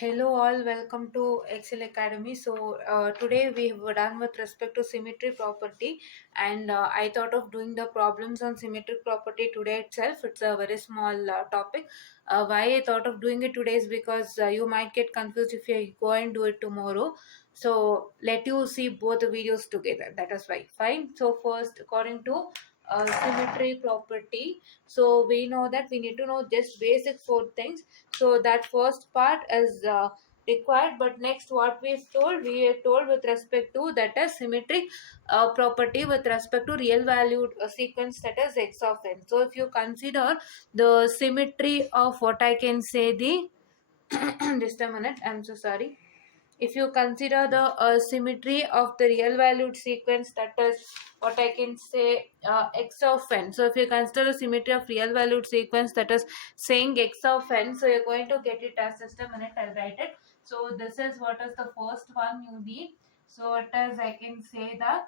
Hello all, welcome to Excel Academy. Today we have done with respect to symmetry property, and I thought of doing the problems on symmetric property today itself. It's a very small topic. Why I thought of doing it today is because you might get confused if you go and do it tomorrow. So let you see both the videos together. That is why. Fine. So first, according to symmetry property, so we know that we need to know just basic four things. So that first part is required, but next what we have told with respect to that is symmetric property with respect to real valued sequence, that is x of n. So if you consider the symmetry of what I can say the just a minute, I'm so sorry. If you consider the symmetry of the real valued sequence, that is what I can say x of n. So if you consider the symmetry of real valued sequence, that is saying x of n, so you're going to get it as, just a minute, I'll write it. So this is what is the first one you need. So it is, I can say, the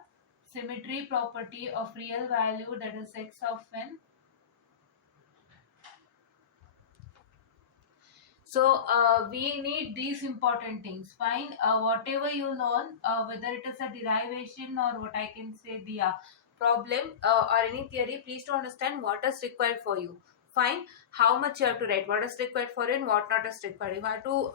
symmetry property of real value, that is x of n. So we need these important things. Fine. Whatever you learn, whether it is a derivation or what I can say the problem or any theory, please to understand what is required for you. Fine. How much you have to write, what is required for you and what not is required. You have to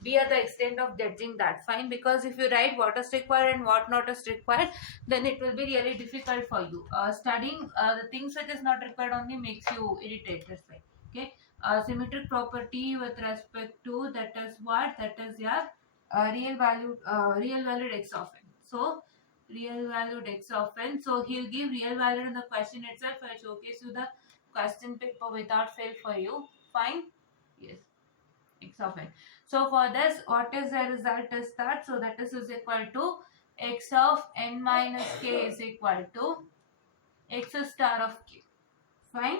be at the extent of judging that. Fine. Because if you write what is required and what not is required, then it will be really difficult for you. Studying the things which is not required only makes you irritated. Okay. Symmetric property with respect to, that is what, that is your real valued x of n. So real valued x of n, so he'll give real value in the question itself. I showcase you the question paper without fail for you. Fine. Yes, x of n. So for this, what is the result is that, so that is equal to x of n minus k is equal to x star of k. Fine.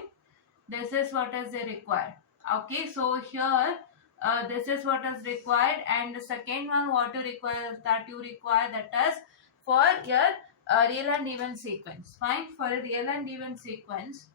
This is what is required. Okay, so here this is what is required, and the second one what you require, that you require, that is for your real and even sequence. Fine. For a real and even sequence,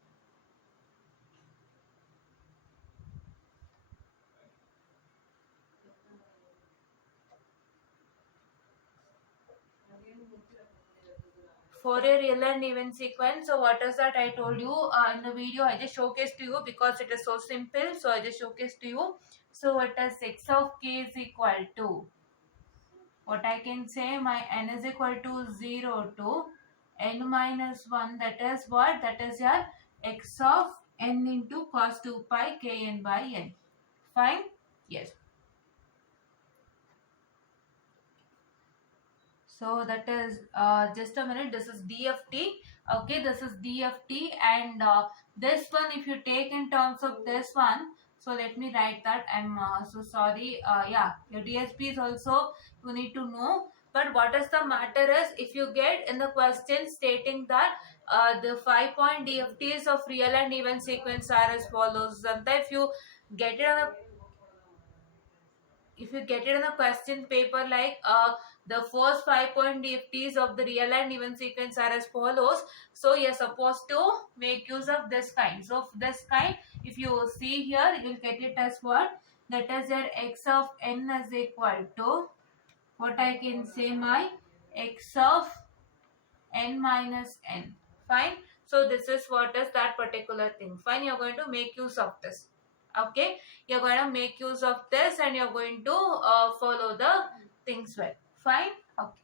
so what is that I told you in the video, I just showcased to you because it is so simple, so I just showcased to you. So it is x of k is equal to, what I can say, my n is equal to 0 to n minus 1, that is what, that is your x of n into cos 2 pi k n by n. Fine. Yes. So that is just a minute, this is DFT. Okay, this is DFT, and this one if you take in terms of this one, so let me write that. I'm so sorry. Yeah, your DSP is also you need to know. But what is the matter is, if you get in the question stating that the 5-point DFTs of real and even sequence are as follows. Sometimes if you get it in a question paper like the first 5-point DFTs of the real and even sequence are as follows, so you're supposed to make use of this kind. So this kind, if you see here, you'll get it as what, that is your x of n is equal to, what I can say, my x of n minus n. Fine. So this is what is that particular thing. Fine. You're going to make use of this. Okay. You're going to make use of this, and you're going to follow the things well. Fine. Okay.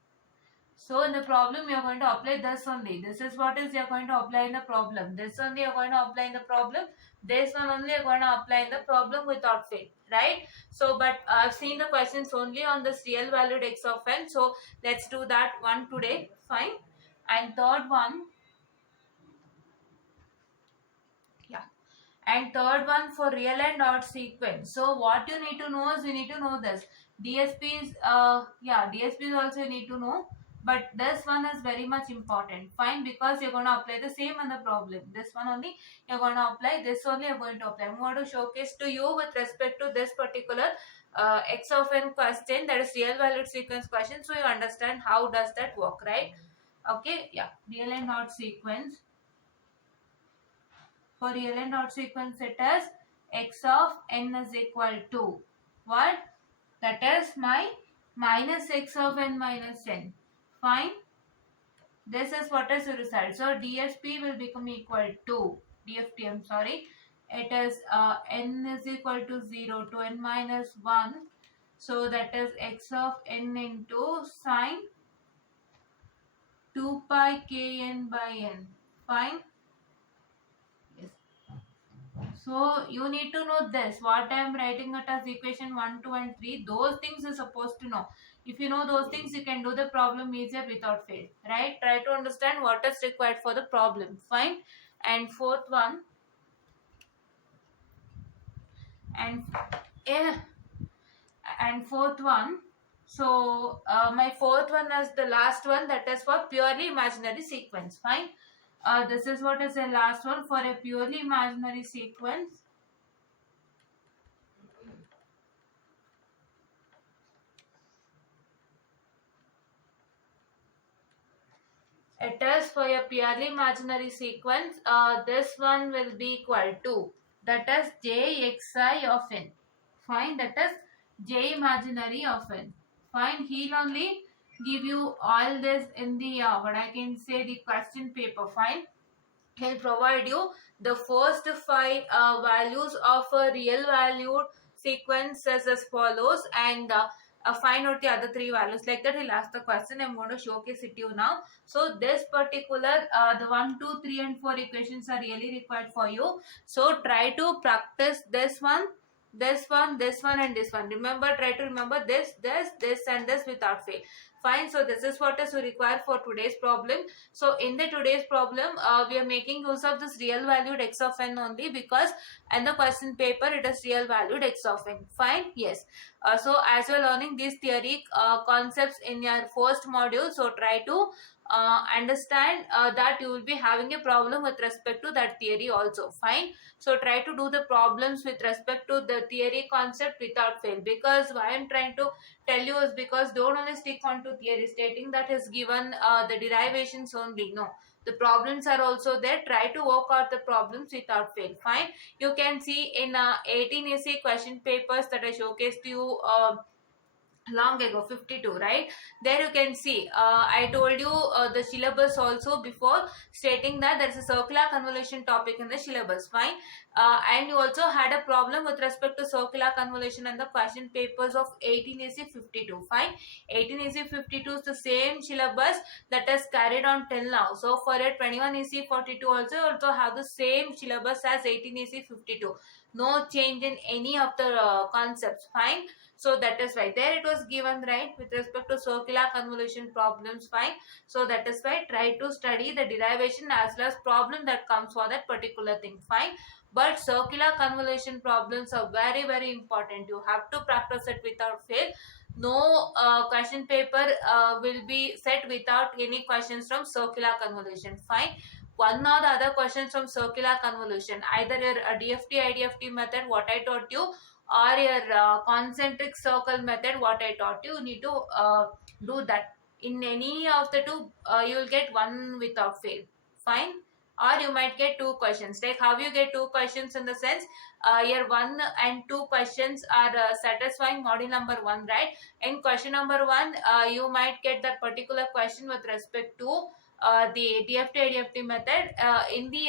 So in the problem, you're going to apply this only. This is what is you're going to apply in the problem. This only you're going to apply in the problem. This one only you're going to apply in the problem without fail. Right? So, but I've seen the questions only on this real valued x of n. So let's do that one today. Fine. And third one, yeah. And third one for real and odd sequence. So what you need to know is, you need to know this. DSPs, DSPs also you need to know. But this one is very much important. Fine, because you're going to apply the same in the problem. This one only you're going to apply. This only you're going to apply. I'm going to showcase to you with respect to this particular x of n question, that is real valued sequence question. So you understand how does that work, right? Okay, yeah. Real and odd sequence. For real and odd sequence, it is x of n is equal to what? that is my minus x of n minus n. Fine. This is what is the result. So DSP will become equal to DFT. I'm sorry. It is n is equal to 0 to n minus 1. So that is x of n into sine 2 pi kn by n. Fine. Yes. So you need to know this. What I am writing it as equation 1, 2 and 3. Those things you're supposed to know. If you know those things, you can do the problem easier without fail. Right? Try to understand what is required for the problem. Fine. And fourth one. And fourth one. So my fourth one is the last one, that is for purely imaginary sequence. Fine. This is what is the last one for a purely imaginary sequence. It is for a purely imaginary sequence. This one will be equal to, that is jxi of n. Fine. That is j imaginary of n. Fine. He'll only give you all this in the what I can say, the question paper. Fine. He'll provide you the first five values of a real valued sequence as follows, and find out the other three values. Like that, he'll ask the question. I'm going to showcase it to you now. So this particular the 1, 2, 3 and 4 equations are really required for you. So try to practice this one, this one, this one and this one. Remember, try to remember this and this without fail. Fine. So this is what is required for today's problem. So in the today's problem, we are making use of this real valued x of n only, because in the question paper it is real valued x of n. Fine. Yes. So as you are learning these theory concepts in your first module, so try to understand that you will be having a problem with respect to that theory also. Fine. So try to do the problems with respect to the theory concept without fail, because why I'm trying to tell you is because don't only stick on to theory stating that is given the derivations only. No, the problems are also there. Try to work out the problems without fail. Fine. You can see in 18 AC question papers that I showcased to you long ago, 52, right? There you can see I told you the syllabus also before, stating that there is a circular convolution topic in the syllabus. Fine. And you also had a problem with respect to circular convolution and the question papers of 18 AC 52. Fine. 18 AC 52 is the same syllabus that is carried on till now. So for a 21 AC 42 also have the same syllabus as 18 AC 52. No change in any of the concepts. Fine. So that is why there it was given, right, with respect to circular convolution problems. Fine. So that is why try to study the derivation as well as problem that comes for that particular thing. Fine. But circular convolution problems are very, very important. You have to practice it without fail. No question paper will be set without any questions from circular convolution. Fine. One or the other questions from circular convolution, either your DFT, IDFT method, what I taught you, or your concentric circle method, what I taught you, need to do that. In any of the two, you will get one without fail. Fine. Or you might get two questions. Like how you get two questions, in the sense your 1 and 2 questions are satisfying module number 1, right? In question number 1, you might get that particular question with respect to the DFT, IDFT method. In the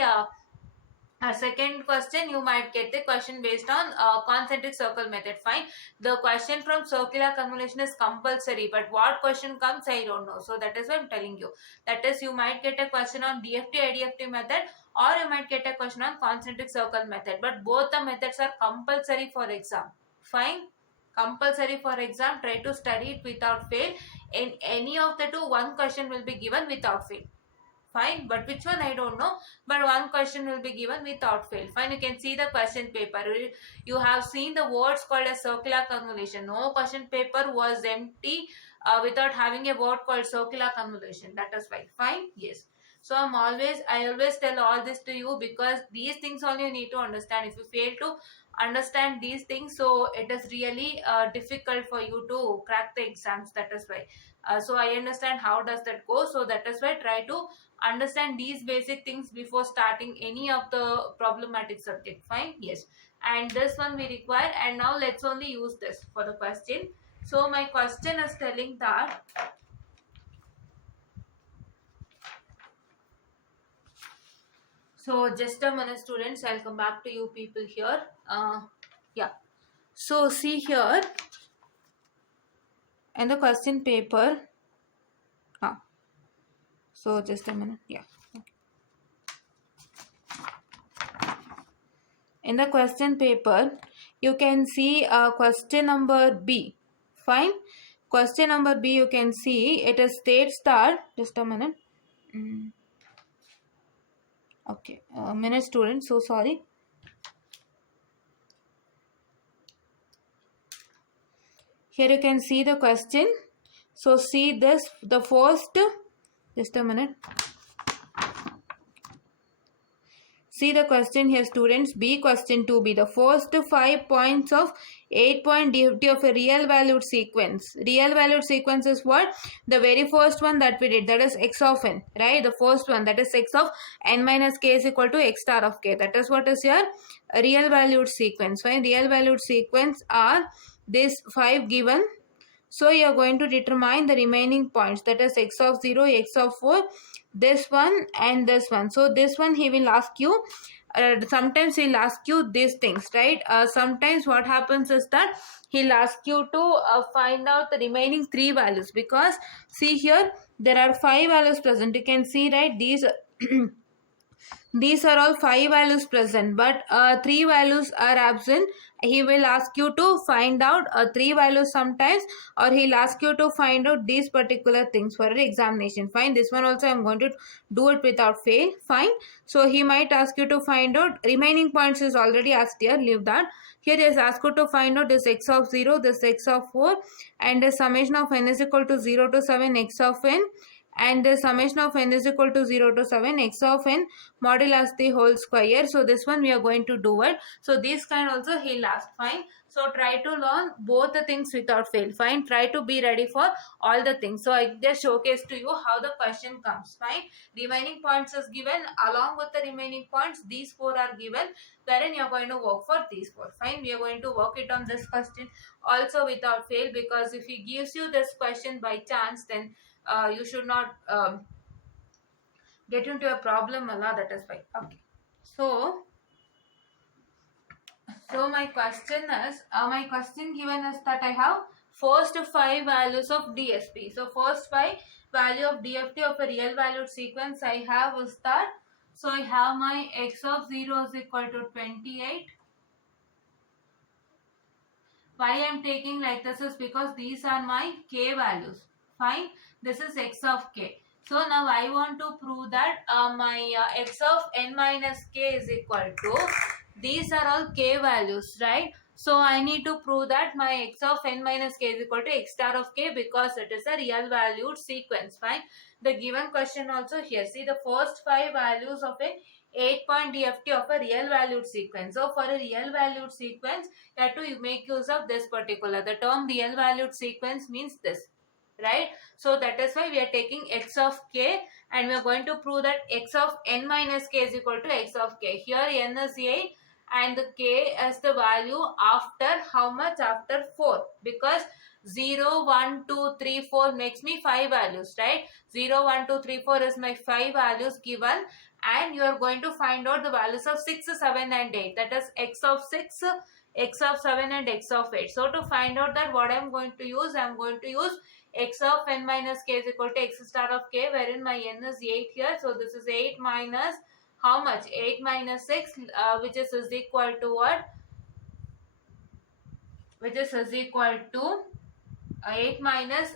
second question, you might get the question based on concentric circle method. Fine. The question from circular convolution is compulsory, but what question comes, I don't know. So that is what I'm telling you. That is, you might get a question on DFT, IDFT method, or you might get a question on concentric circle method. But both the methods are compulsory for exam. Fine. Compulsory for exam. Try to study it without fail. In any of the two, one question will be given without fail. Fine. But which one, I don't know. But one question will be given without fail. Fine. You can see the question paper. You have seen the words called as circular convolution. No question paper was empty without having a word called circular convolution. That is why. Fine. Yes. So I always tell all this to you, because these things only you need to understand. If you fail to understand these things, so it is really difficult for you to crack the exams. That is why. So I understand how does that go. So that is why try to understand these basic things before starting any of the problematic subject. Fine. Yes. And this one we require, and now let's only use this for the question. So my question is telling that, so just a minute students, I'll come back to you people here. Yeah, so see here in the question paper, so just a minute. Yeah, in the question paper you can see question number B. Fine, question number B, you can see it is states that, just a minute. Okay, a minute students, so sorry. Here you can see the question. So see this, the first, just a minute. See the question here students, B question 2B. The first 5 points of 8-point DFT of a real valued sequence. Real valued sequence is what? The very first one that we did, that is x of n, right? The first one, that is x of n minus k is equal to x star of k. That is what is here? A real valued sequence. Fine. Real valued sequence are these 5 given. So you are going to determine the remaining points, that is x of 0, x of 4, this one and this one. So this one he will ask you, sometimes he'll ask you these things, right? Sometimes what happens is that he'll ask you to find out the remaining 3 values, because see here there are 5 values present. You can see, right, these these are all 5 values present, but 3 values are absent. He will ask you to find out 3 values sometimes, or he'll ask you to find out these particular things for an examination. Fine, this one also I'm going to do it without fail. Fine, so he might ask you to find out remaining points is already asked here, leave that. Here he has asked you to find out this x of 0, this x of 4, and the summation of n is equal to 0 to 7 x of n, and the summation of n is equal to 0 to 7 x of n modulus the whole square. So this one we are going to do it. So this kind also he'll ask. Fine, so try to learn both the things without fail. Fine, try to be ready for all the things. So I just showcase to you how the question comes. Fine, remaining points is given, along with the remaining points these 4 are given, wherein you are going to work for these 4. Fine, we are going to work it on this question also without fail, because if he gives you this question by chance, then you should not get into a problem, Allah, that is why. Okay, so my question is, my question given is that I have first 5 values of DSP. So first 5 value of DFT of a real valued sequence I have is that, so I have my x of 0 is equal to 28. Why I am taking like this is because these are my k values. Fine, this is x of k. So now I want to prove that my x of n minus k is equal to, these are all k values, right? So I need to prove that my x of n minus k is equal to x star of k, because it is a real valued sequence. Fine, the given question also here, see the first 5 values of an 8-point DFT of a real valued sequence. So for a real valued sequence, you have to make use of this particular, the term real valued sequence means this, right? So that is why we are taking x of k, and we are going to prove that x of n minus k is equal to x of k. Here n is 8 and the k is the value after how much? After 4, because 0, 1, 2, 3, 4 makes me 5 values, right? 0, 1, 2, 3, 4 is my 5 values given, and you are going to find out the values of 6, 7 and 8, that is x of 6, x of 7 and x of 8. So to find out that, what I am going to use, I am going to use x of n minus k is equal to x star of k, wherein my n is 8 here. So this is 8 minus how much? 8 minus 6, which is equal to what? Which is equal to 8 minus,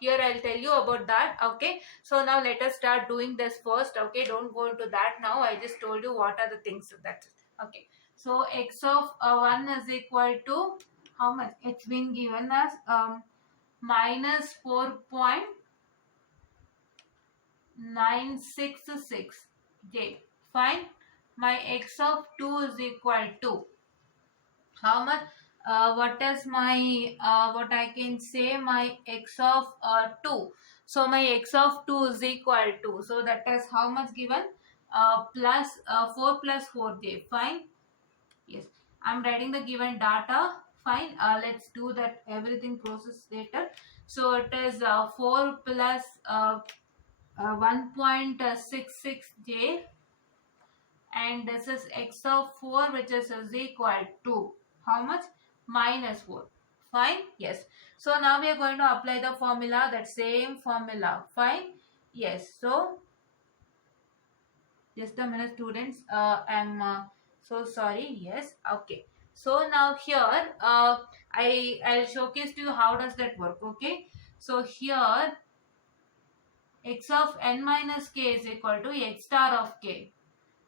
here I'll tell you about that. Okay, so now let us start doing this first. Okay, don't go into that now. I just told you what are the things. That's it. Okay, so x of 1 is equal to how much? It's been given as minus 4.966. Okay, fine. My x of 2 is equal to how much? What is my what I can say, my x of 2. So my x of 2 is equal to, so that is how much given? Plus 4 plus 4 j. Fine, yes, I'm writing the given data. Fine. Let's do that everything process later. So it is 4 plus 1.66j, and this is x of 4, which is equal to how much? Minus 4. Fine. Yes. So now we are going to apply the formula, that same formula. Fine. Yes. So just a minute, students. I'm so sorry. Yes. Okay. So now here, I'll showcase to you how does that work. Okay. So here, x of n minus k is equal to x star of k.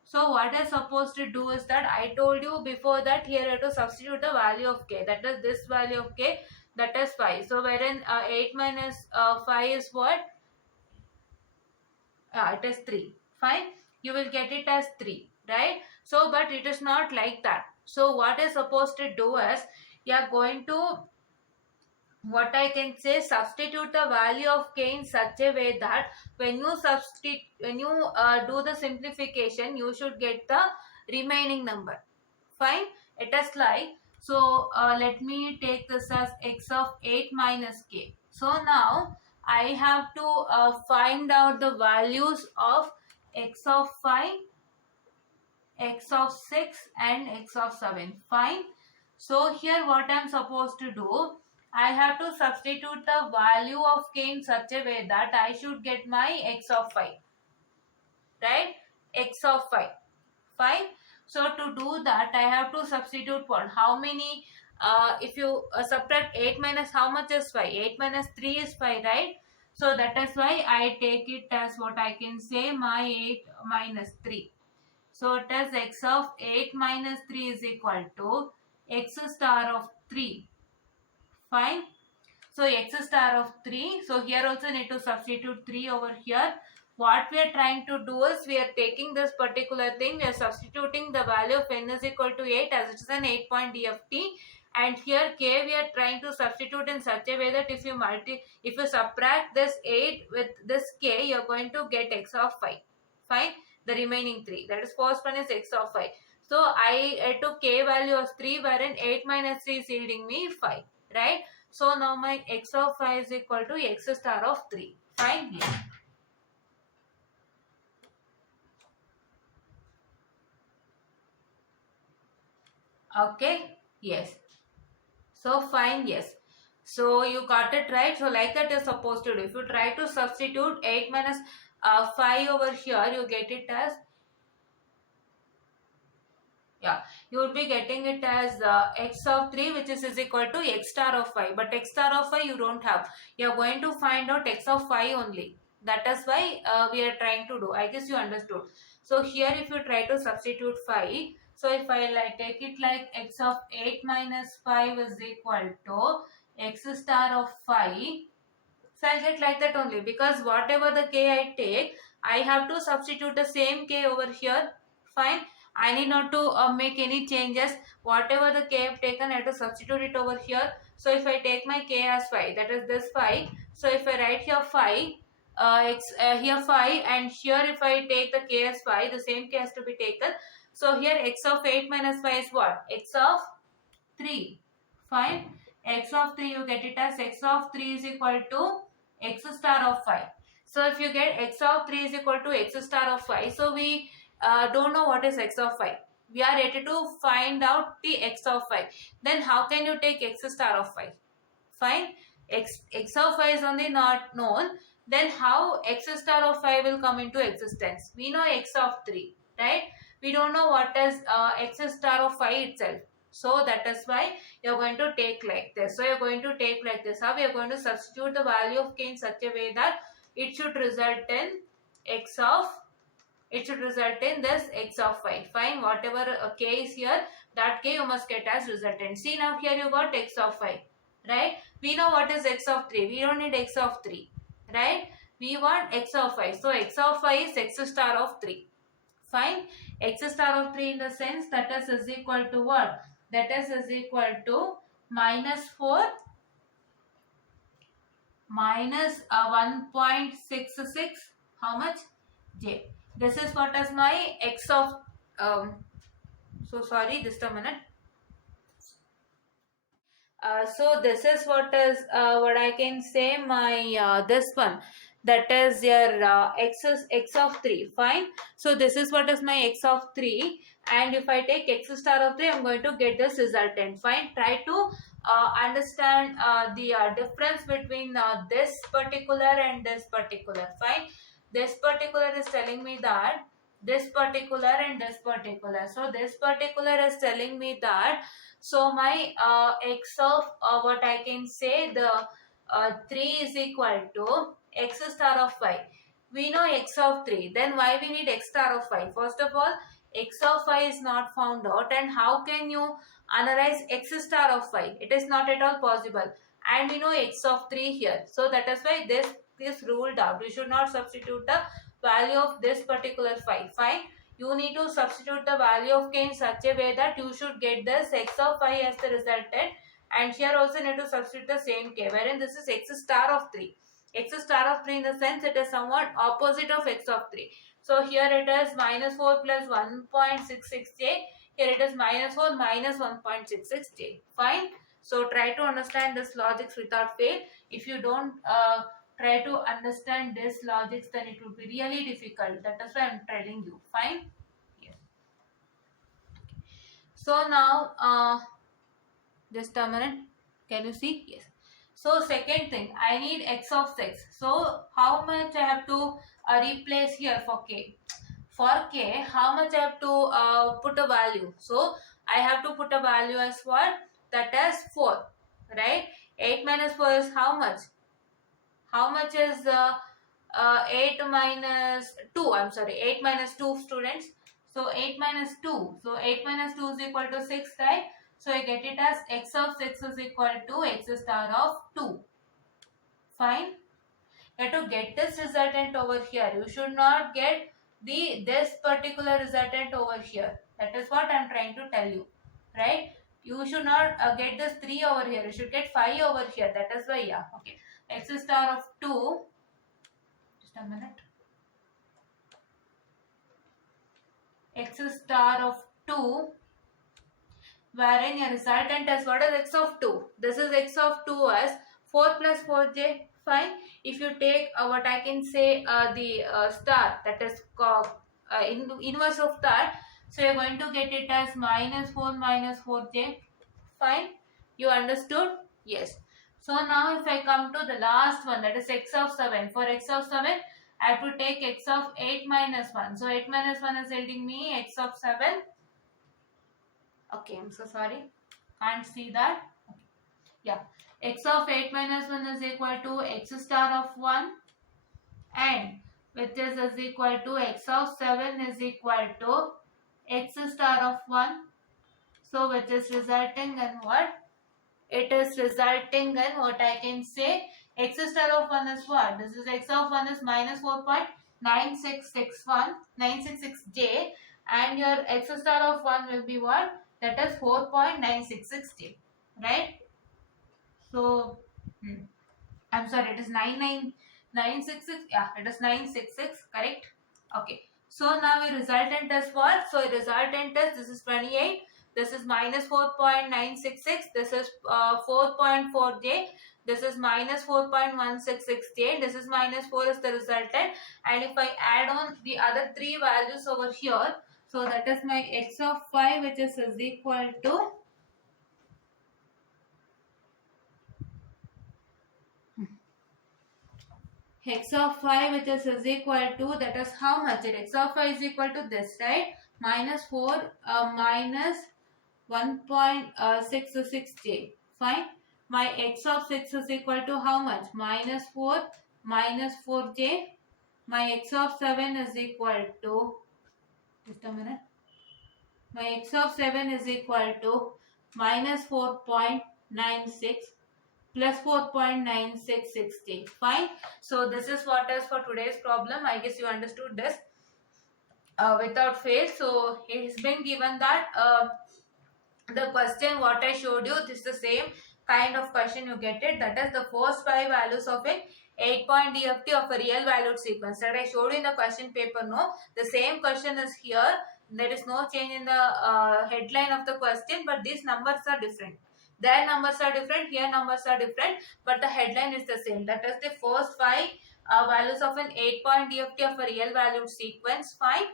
So what I'm supposed to do is that I told you before that here I have to substitute the value of k. That is this value of k, that is 5. So wherein 8 minus 5 is what? It is 3. Fine. You will get it as 3. Right? So but it is not like that. So what is supposed to do is you are going to, what I can say, substitute the value of k in such a way that when you do the simplification, you should get the remaining number. Fine. It is like, so let me take this as x of 8 minus k. So now I have to find out the values of x of 5, x of 6 and x of 7. Fine. So here what I am supposed to do, I have to substitute the value of k in such a way that I should get my x of 5. Right? X of 5. Fine. So to do that, I have to substitute what? How many? If you subtract 8 minus how much is 5? 8 minus 3 is 5, right? So that is why I take it as what I can say, my 8 minus 3. So it is x of 8 minus 3 is equal to x star of 3. Fine. So x star of 3. So here also need to substitute 3 over here. What we are trying to do is we are taking this particular thing, we are substituting the value of n is equal to 8 as it is an 8-point DFT, and here k we are trying to substitute in such a way that if you subtract this 8 with this k, you are going to get x of 5. Fine. The remaining 3, that is first one is x of 5. So I took k value of 3, wherein 8 minus 3 is yielding me 5. Right. So now my x of 5 is equal to x star of 3. Fine. Yes. Okay. Yes. So fine. Yes. So you got it right. So like that you're supposed to do. If you try to substitute 8 minus 5 over here, you get it as, yeah, you will be getting it as x of 3, which is equal to x star of 5. But x star of 5 you don't have. You are going to find out x of 5 only. That is why we are trying to do. I guess you understood. So here if you try to substitute 5. So if I take it like x of 8 minus 5 is equal to x star of 5. So I'll get like that only, because whatever the k I take, I have to substitute the same k over here. Fine. I need not to make any changes. Whatever the k I have taken, I have to substitute it over here. So if I take my k as 5, that is this 5. So if I write here 5, here 5, and here if I take the k as 5, the same k has to be taken. So here x of 8 minus 5 is what? X of 3. Fine. X of 3, you get it as x of 3 is equal to x star of 5. So if you get x of 3 is equal to x star of 5, so we don't know what is x of 5. We are ready to find out the x of 5. Then how can you take x star of 5? Fine. X of 5 is only not known. Then how x star of 5 will come into existence? We know x of 3, right? We don't know what is x star of 5 itself. So that is why you are going to take like this. So you are going to take like this. How we are going to substitute the value of k in such a way that it should result in x of, it should result in this x of 5. Fine. Whatever k is here, that k you must get as resultant. See, now here you got x of 5. Right. We know what is x of 3. We don't need x of 3. Right. We want x of 5. So x of 5 is x star of 3. Fine. X star of 3 in the sense that is equal to what? That is equal to minus 4 minus 1.66. How much? J. This is what is my x of, so sorry, just a minute. So this is what I can say my this one, that is your x of 3. Fine. So this is what is my x of 3, and if I take x star of 3, I'm going to get this resultant. Fine. Try to understand the difference between this particular and this particular. Fine. This particular is telling me that this particular and this particular. So this particular is telling me that, so my x of what I can say, the 3 is equal to x star of 5. We know x of 3. Then why we need x star of 5? First of all, x of 5 is not found out, and how can you analyze x star of 5? It is not at all possible. And we know x of 3 here. So that is why this is ruled out. You should not substitute the value of this particular 5. Fine. You need to substitute the value of k in such a way that you should get this x of 5 as the resultant, and here also need to substitute the same k, wherein this is x star of 3. X star of 3 in the sense it is somewhat opposite of x of 3. So here it is minus 4 plus 1.66j. Here it is minus 4 minus 1.66j. Fine. So try to understand this logics without fail. If you don't try to understand this logics, then it would be really difficult. That is why I'm telling you. Fine. Yes. So now just a minute. Can you see? Yes. So second thing, I need x of 6. So how much I have to replace here for k? For k, how much I have to put a value? So I have to put a value as what? That is 4. Right? 8 minus 4 is how much? How much is 8 minus 2? I'm sorry, 8 minus 2, students. So 8 minus 2. So 8 minus 2 is equal to 6, right? So I get it as x of 6 is equal to x star of 2. Fine. You have to get this resultant over here. You should not get this particular resultant over here. That is what I'm trying to tell you. Right? You should not get this 3 over here. You should get 5 over here. That is why, yeah. Okay. X star of 2. Just a minute. X star of 2, wherein your resultant is what is x of 2. This is x of 2 as 4 plus 4j. Fine. If you take what I can say the star, that is inverse of that, so you're going to get it as minus 4 minus 4j. Fine. You understood? Yes. So now if I come to the last one, that is x of 7. For x of 7, I have to take x of 8 minus 1. So 8 minus 1 is yielding me x of 7. Okay, I'm so sorry. Can't see that. Okay. Yeah. X of 8 minus 1 is equal to x star of 1, and which is equal to x of 7 is equal to x star of 1. So which is resulting in what? It is resulting in what I can say, x star of 1 is what? This is x of 1 is minus 4.966j, and your x star of 1 will be what? That is 4.966j. Right? So, I'm sorry, it is 966. Yeah, it is 966. Correct? Okay. So now your resultant is what? So your resultant is, this is 28. This is minus 4.966. This is 4.4j. This is minus 4.166j. This is minus 4 is the resultant. And if I add on the other three values over here, so that is my x of 5, which is equal to x of 5, which is equal to, that is how much? X of 5 is equal to this, right? Minus 4 minus 1.66j. Fine. My x of 6 is equal to how much? Minus 4 minus 4j. My x of 7 is equal to, just a minute. My x of 7 is equal to minus 4.96 plus 4.966t. Fine. So this is what is for today's problem. I guess you understood this without fail. So it has been given that the question what I showed you, this is the same kind of question you get it. That is the first 5 values of an 8-point DFT of a real valued sequence that I showed you in the question paper. No, the same question is here. There is no change in the headline of the question, but these numbers are different. Their numbers are different, here numbers are different, but the headline is the same. That is the first five values of an 8-point DFT of a real valued sequence. Fine.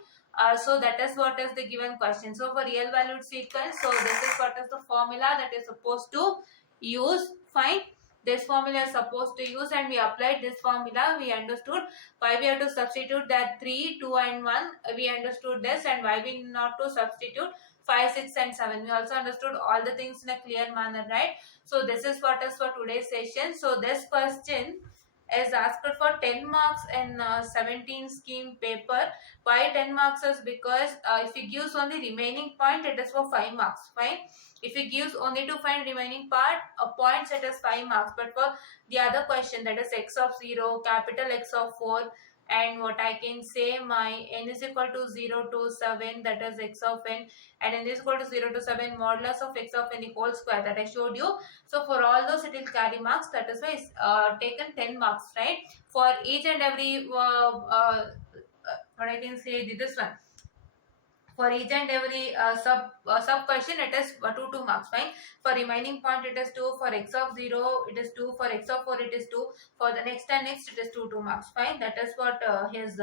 So that is what is the given question. So for real valued sequence, so this is what is the formula that is supposed to use. Fine. This formula is supposed to use, and we applied this formula. We understood why we have to substitute that 3, 2 and 1. We understood this, and why we not to substitute 5, 6 and 7. We also understood all the things in a clear manner, right? So this is what is for today's session. So this question is asked for 10 marks in 17 scheme paper. Why 10 marks is because if it gives only remaining point, it is for 5 marks. Fine. If it gives only to find remaining part points, it is 5 marks. But for the other question, that is x of 0, capital X of 4, and what I can say, my n is equal to 0 to 7, that is x of n, and n is equal to 0 to 7 modulus of x of n the whole square, that I showed you. So for all those it will carry marks. That is why it's taken 10 marks, right? For each and every what I can say, this one, for each and every sub question, it is 2 marks. Fine. For remaining point, it is 2. For x of 0, it is 2. For x of 4, it is 2. For the next and next, it is 2 marks. Fine. That is what is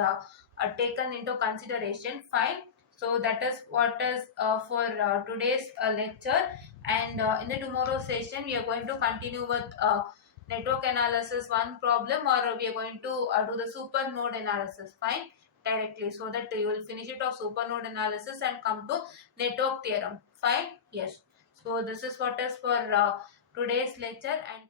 taken into consideration. Fine. So that is what is for today's lecture. And in the tomorrow session, we are going to continue with network analysis one problem, or we are going to do the super node analysis. Fine. Directly, so that you will finish it off super node analysis and come to network theorem. Fine. Yes. So this is what is for today's lecture. And